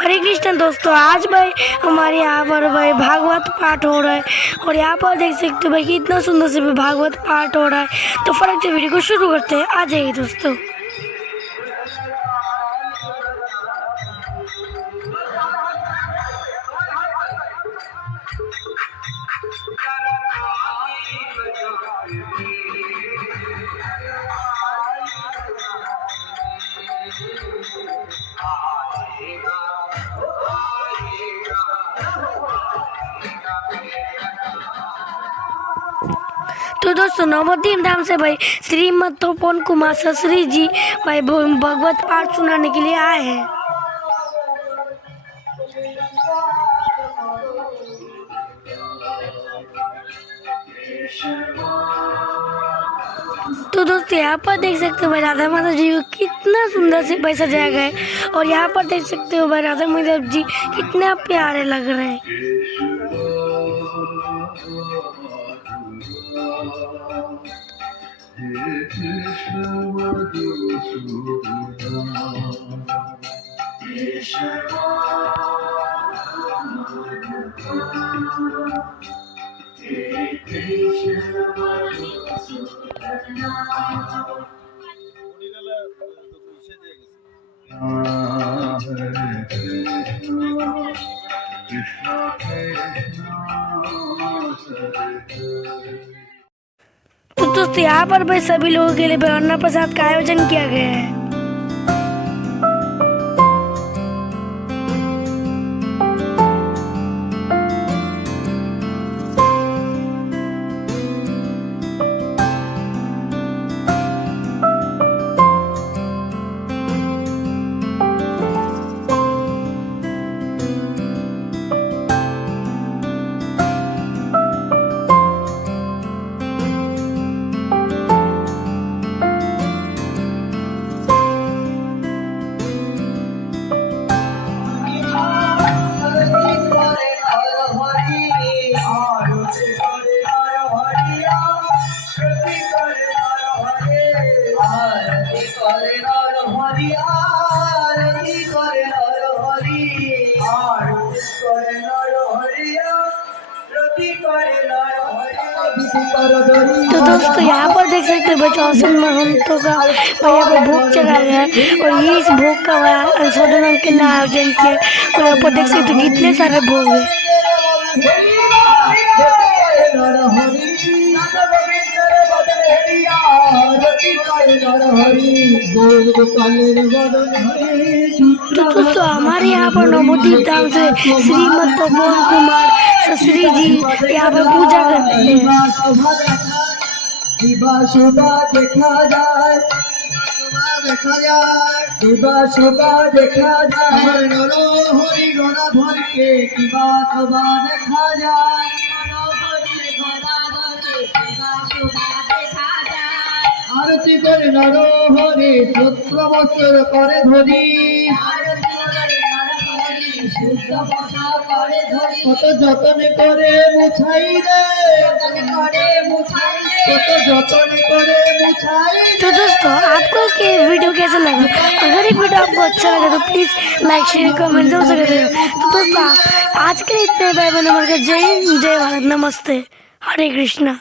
हरे कृष्ण दोस्तों, आज भाई हमारे यहाँ पर भाई भागवत पाठ हो रहा है और यहाँ पर देख सकते हो भाई कितना सुंदर से भागवत पाठ हो रहा है। तो फटाक से वीडियो को शुरू करते हैं, आ जाइए दोस्तों। तो दोस्तों नवोदय धाम से भाई श्रीमद तपोवन कुमार ससुरी जी भाई भगवत पाठ सुनाने के लिए आए हैं। तो दोस्तों यहाँ पर देख सकते हो भाई राधा माधव जी को कितना सुंदर से भाई सजाया गया है और यहाँ पर देख सकते हो भाई राधा माधव जी कितना प्यारे लग रहे हैं। तो दोस्तों यहाँ पर भाई सभी लोगों के लिए अन्न प्रसाद का आयोजन किया गया है। तो दोस्तों यहाँ पर देख सकते हो 64 महंतों का यहाँ पर भोग चढ़ाया गया है और ये इस भोग का संशोधन के लिए आयोजन किया और यहाँ पर देख सकते हो कितने सारे भोग हैं। तो दोस्तों हमारे यहाँ पर नवोदय धाम से श्रीमद तपोवन कुमार ससुरी जी यहाँ पर पूजा करते हैं। आरती करे नर हरि 17 বছর করে ধরি কত যতন করে মুছাই রে কত যতন করে মুছাই। तो दोस्तों आपको ये वीडियो कैसा लगा? अगर ये वीडियो आपको अच्छा लगा तो प्लीज लाइक शेयर कमेंट जरूर करिएगा। तो दोस्तों आज के लिए इतने, बाय बाय, जय हिंद, जय भारत, नमस्ते, हरे कृष्णा।